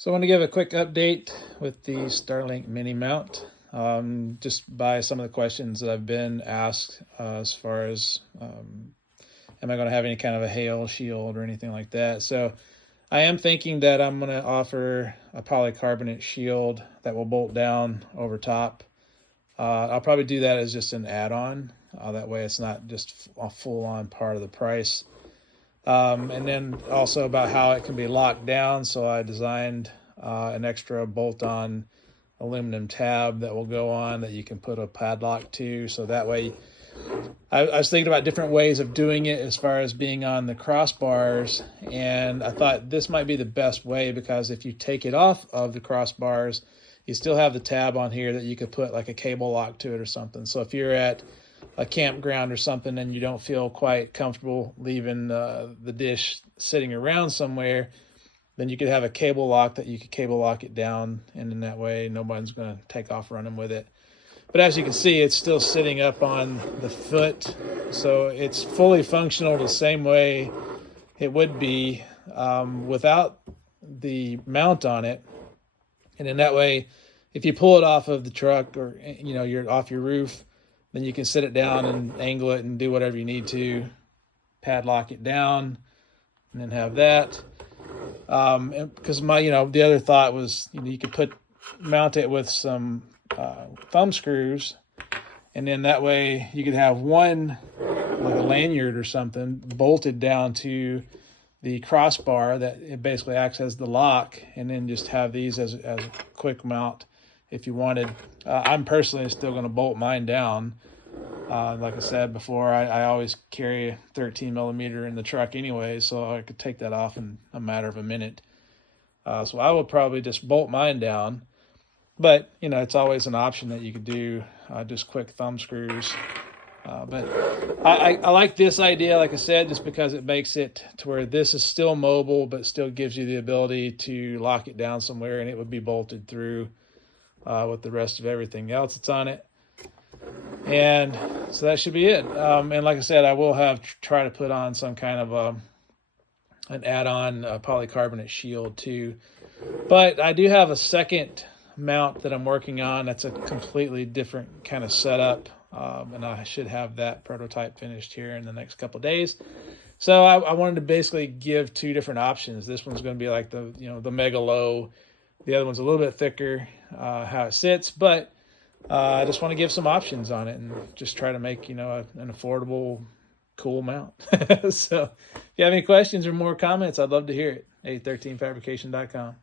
So I want to give a quick update with the Starlink mini mount, just by some of the questions that I've been asked as far as am I going to have any kind of a hail shield or anything like that. So I am thinking that I'm going to offer a polycarbonate shield that will bolt down over top. I'll probably do that as just an add-on. That way it's not just a full-on part of the price. And then also about how it can be locked down. So I designed an extra bolt-on aluminum tab that will go on that you can put a padlock to. So that way, I was thinking about different ways of doing it as far as being on the crossbars. And I thought this might be the best way, because if you take it off of the crossbars, you still have the tab on here that you could put like a cable lock to it or something. So if you're at a campground or something and you don't feel quite comfortable leaving the dish sitting around somewhere, then you could have a cable lock that you could cable lock it down, and in that way nobody's going to take off running with it. But as you can see, it's still sitting up on the foot, so it's fully functional the same way it would be without the mount on it. And in that way, if you pull it off of the truck, or you're off your roof, then you can sit it down and angle it and do whatever you need to, padlock it down, and then have that. Because the other thought was, you could mount it with some thumb screws, and then that way you could have one, like a lanyard or something, bolted down to the crossbar that it basically acts as the lock, and then just have these as a quick mount if you wanted. I'm personally still going to bolt mine down. Like I said before, I always carry a 13 millimeter in the truck anyway, so I could take that off in a matter of a minute. So I will probably just bolt mine down, but it's always an option that you could do just quick thumb screws. But I like this idea, like I said, just because it makes it to where this is still mobile, but still gives you the ability to lock it down somewhere, and it would be bolted through with the rest of everything else that's on it. And so that should be it. And like I said, I will try to put on some kind of an add-on polycarbonate shield too. But I do have a second mount that I'm working on that's a completely different kind of setup. And I should have that prototype finished here in the next couple of days. So I wanted to basically give two different options. This one's going to be like the mega low. The other one's a little bit thicker, how it sits, but I just want to give some options on it and just try to make, an affordable, cool mount. So if you have any questions or more comments, I'd love to hear it. A13fabrication.com.